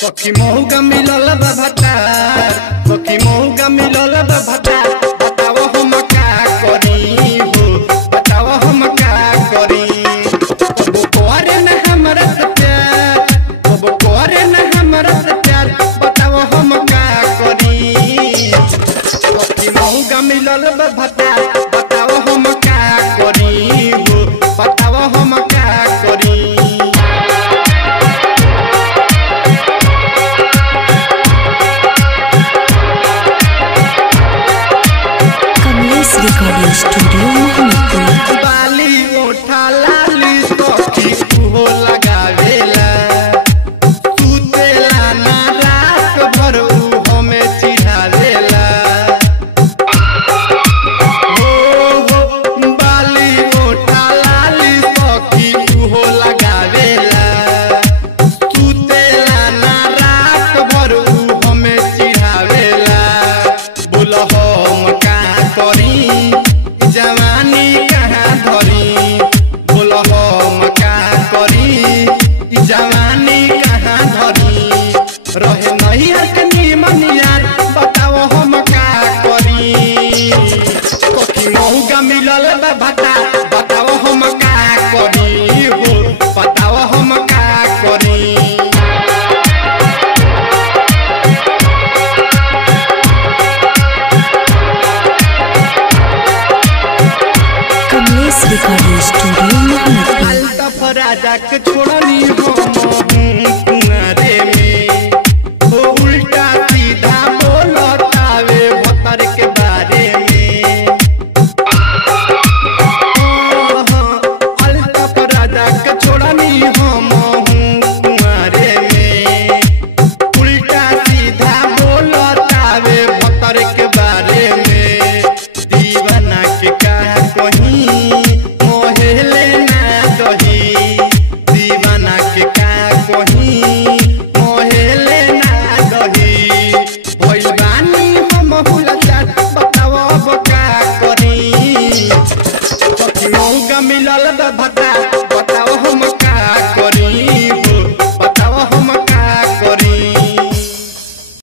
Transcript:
सखी मौका मिलल बा भतार, सखी मौका मिलल बा भतार। बताव हम का करी हो, बताव हम का करी। कबो करे न हमरा से प्यार, कबो करे न हमरा से प्यार। बताव हम का करी। सखी मौका मिलल बा भतार, बताव हम का करी हो, बताव हम का करी। Recording studio Mohammadpur. बाली ओठा लाली सखी तू लगावेला, सुतेला ना रात भर उ हमें चिढ़ावेला। हो बाली ओठा लाली सखी तू लगावेला, सुतेला ना रात भर उ हमें चिढ़ावेला। बोल हम का करी, जवानी कहाँ धरी। बोल हम का करी, जवानी कहाँ धरी। रहे नहीं हकनी मनियार, बताओ हम का करी। सखी मौका मिलल बा भतार, बताओ हम का करी हो, बताओ हम का करी। Recording studio Mohammadpur. अल्ताफ राजा के छोड़नी हम कुंवारे में, हो उल्टा सीधा बोलतावे भतर के बारे में। अल्ताफ राजा के छोड़नी हम कुंवारे में, उल्टा सीधा बोलतावे भतर के बारे में। दीवाना के का कहीं मोहेले ना दही, दीवाना के का कहीं मोहेले ना दही। भइल बानी हम हुलचार, बताओ अब का करी। सखी मौका मिलल बा भतार।